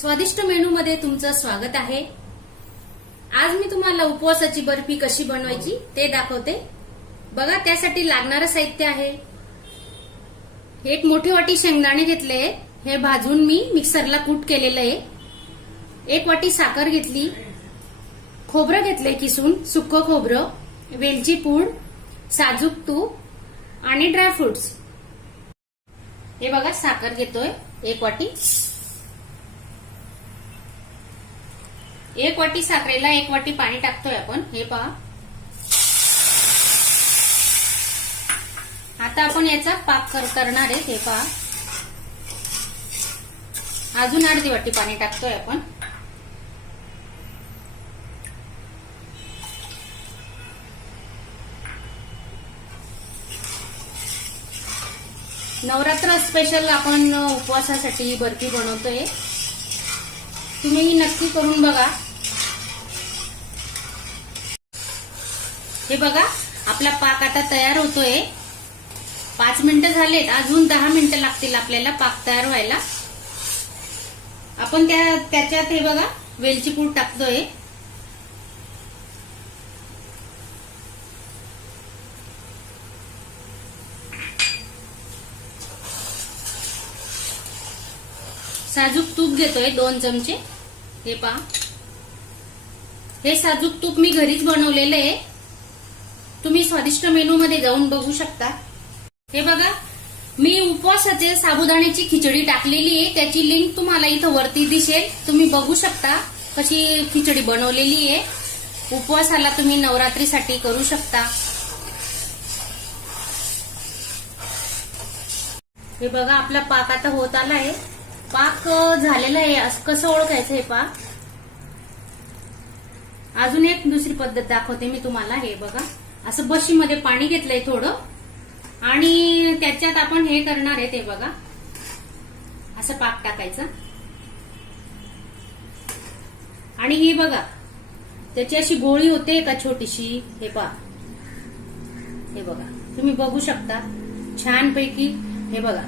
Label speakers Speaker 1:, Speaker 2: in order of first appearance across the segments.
Speaker 1: स्वादिष्ट मेनू मध्ये तुमचं स्वागत आहे. आज मी तुम्हाला उपवासाची बर्फी कशी बनवायची ते दाखवते. बघा त्यासाठी लागणारं साहित्य आहे. एक मोठी वाटी शेंगदाणे घेतले हे भाजून मी मिक्सरला कूट केलेलं आहे. एक वाटी साखर घेतली. खोबरं घेतलंय किसून सुक्क खोबरं वेलची पूड साजूक तूप आणि ड्रायफ्रुट्स हे बघा साखर घेतोय एक वाटी. एक वाटी साखरेला एक वाटी पाणी टाकतोय आपण. हे पहा. आता आपण याचा पाक करणार आहे. हे पहा. अजून अर्धी वाटी पाणी टाकतोय आपण. नवरात्र स्पेशल आपण उपवासासाठी बर्फी बनवतोय. तुम्ही नक्की करून बघा. हे बघा आपला पाक आता तयार होतोय. पाच मिनिटं झालेत अजून दहा मिनिटं लागतील आपल्याला पाक तयार व्हायला. आपण त्या त्याच्यात हे बघा वेलची पूड टाकतोय. साजूक तूप घेतोय दोन चमचे. हे पहा. हे साजूक तूप मी घरीच बनवलेलं आहे. तुम्ही स्वादिष्ट मेनू मध्ये जाऊन बघू शकता. हे बघा मी उपवासाचे साबुदाण्याची खिचडी टाकलेली आहे. त्याची लिंक तुम्हाला इथं वरती दिसेल. तुम्ही बघू शकता कशी खिचडी बनवलेली आहे. उपवासाला तुम्ही नवरात्रीसाठी करू शकता. हे बघा आपला पाक आता होत आला आहे. पाक झालेला आहे. असं कसं ओळखायचं हे पाक अजून एक दुसरी पद्धत दाखवते मी तुम्हाला. हे बघा. असं बशीमध्ये पाणी घेतलंय थोडं. आणि त्याच्यात आपण हे करणार आहे ते बघा. असं पाक टाकायचं. आणि ही बघा. त्याची अशी गोळी होते का छोटीशी? हे पहा हे बघा. तुम्ही बघू शकता. छानपैकी. हे बघा.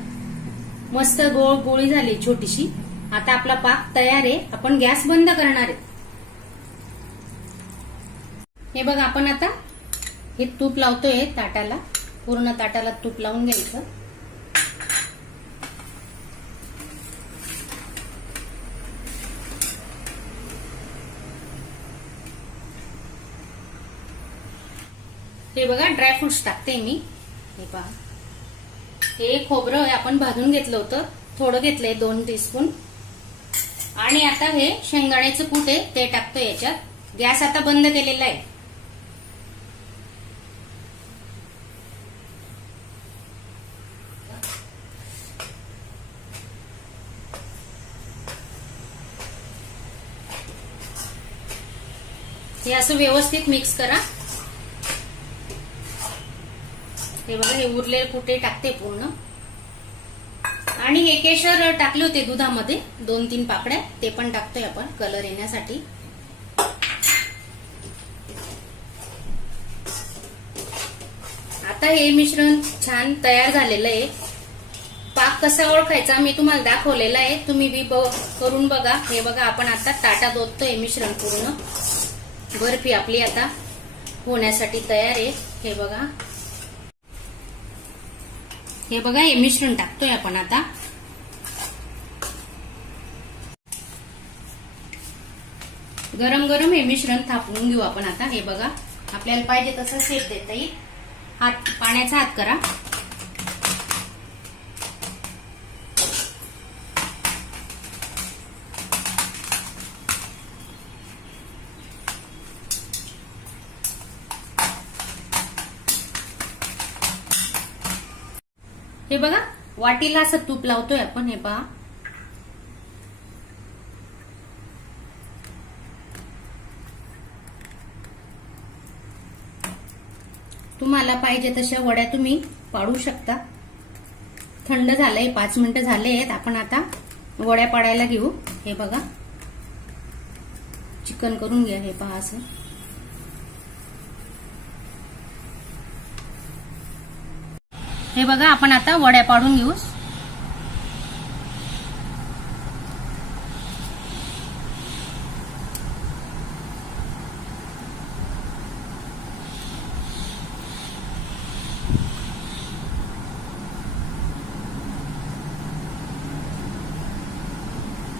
Speaker 1: मस्त गोळ गोळी झाली छोटीशी. आता आपला पाक तयार आहे. आपण गॅस बंद करणार आहे. हे बघा आपण आता हे तूप लावतोय ताटाला. पूर्ण ताटाला तूप लावून घ्यायचं. हे बघा ड्रायफ्रुट्स टाकते मी. हे पहा. हे खोबरं आपण भाजून घेतलं होतं. थोडं घेतलंय दोन टीस्पून आणि आता हे शेंगदाण्याचं कूट आहे ते टाकतोय याच्यात. गॅस आता बंद केलेला आहे. हे असं व्यवस्थित मिक्स करा. हे बघा हे उरलेले कुठे टाकते पूर्ण. आणि हे केशर टाकले होते दुधामध्ये दोन तीन पाकड्या ते पण टाकतोय आपण कलर येण्यासाठी. आता हे मिश्रण छान तयार झालेलं आहे. पाक कसा ओळखायचा मी तुम्हाला दाखवलेला आहे. तुम्ही बी करून बघा. हे बघा आपण आता ताटात ओततोय मिश्रण पूर्ण. बर्फी आपली आता होण्यासाठी तयार आहे. हे बघा. हे बघा हे मिश्रण टाकतोय आपण आता. गरम गरम हे मिश्रण थापून घेऊ आपण आता. हे बघा आपल्याला पाहिजे तसं शेप देता येईल. हात पाण्याचा हात करा. हे बघा वाटीला असं तूप लावतोय आपण हे पहा. तुम्हाला पाहिजे तशा वड्या तुम्ही पाडू शकता. थंड झालंय पाच मिनिटं झाले आहेत आपण आता वड्या पाडायला घेऊ. हे बघा. चिकन करून घ्या हे पहा असं. हे बघा आपण आता वड्या पाडून घेऊ.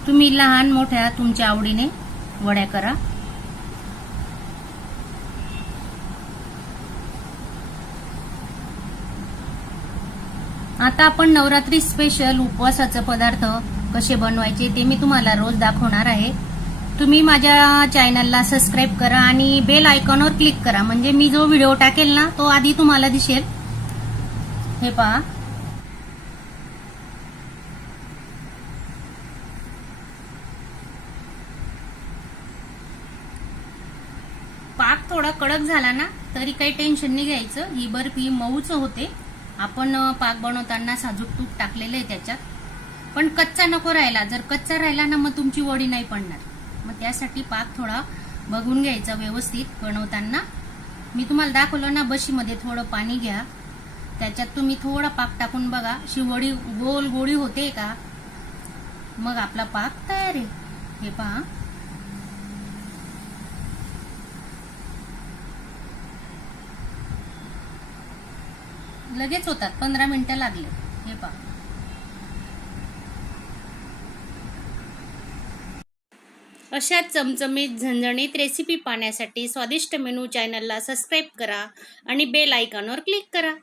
Speaker 1: तुम्ही लहान मोठ्या तुमच्या आवडीने वड्या करा. आता आपण नवरात्री स्पेशल उपवासाचे पदार्थ कसे बनवायचे ते मी तुम्हाला रोज दाखवणार आहे. तुम्ही माझ्या चॅनलला सबस्क्राईब करा आणि बेल आयकॉनवर क्लिक करा. म्हणजे मी जो व्हिडिओ टाकेल ना तो आधी तुम्हाला दिसेल. हे पहा. पाक थोडा कडक झाला ना तरी काही टेन्शन नाही घ्यायचं. ही बर्फी मऊच होते. आपण पाक बनवताना साजूक तूप टाकलेलं आहे त्याच्यात. पण कच्चा नको राहिला. जर कच्चा राहिला ना मग तुमची वडी नाही पडणार. मग त्यासाठी पाक थोडा बघून घ्यायचा व्यवस्थित बनवताना. मी तुम्हाला दाखवलं ना बशीमध्ये थोडं पाणी घ्या. त्याच्यात तुम्ही थोडा पाक टाकून बघा. अशी वडी गोल गोळी होते का? मग आपला पाक तयार आहे. हे पहा. लगेच होतात. पंधरा मिनिटं लागले. हे पहा. अशा चमचमीत झणझणीत रेसिपी पाहण्यासाठी स्वादिष्ट मेनू चॅनलला सबस्क्राईब करा आणि बेल आयकॉनवर क्लिक करा.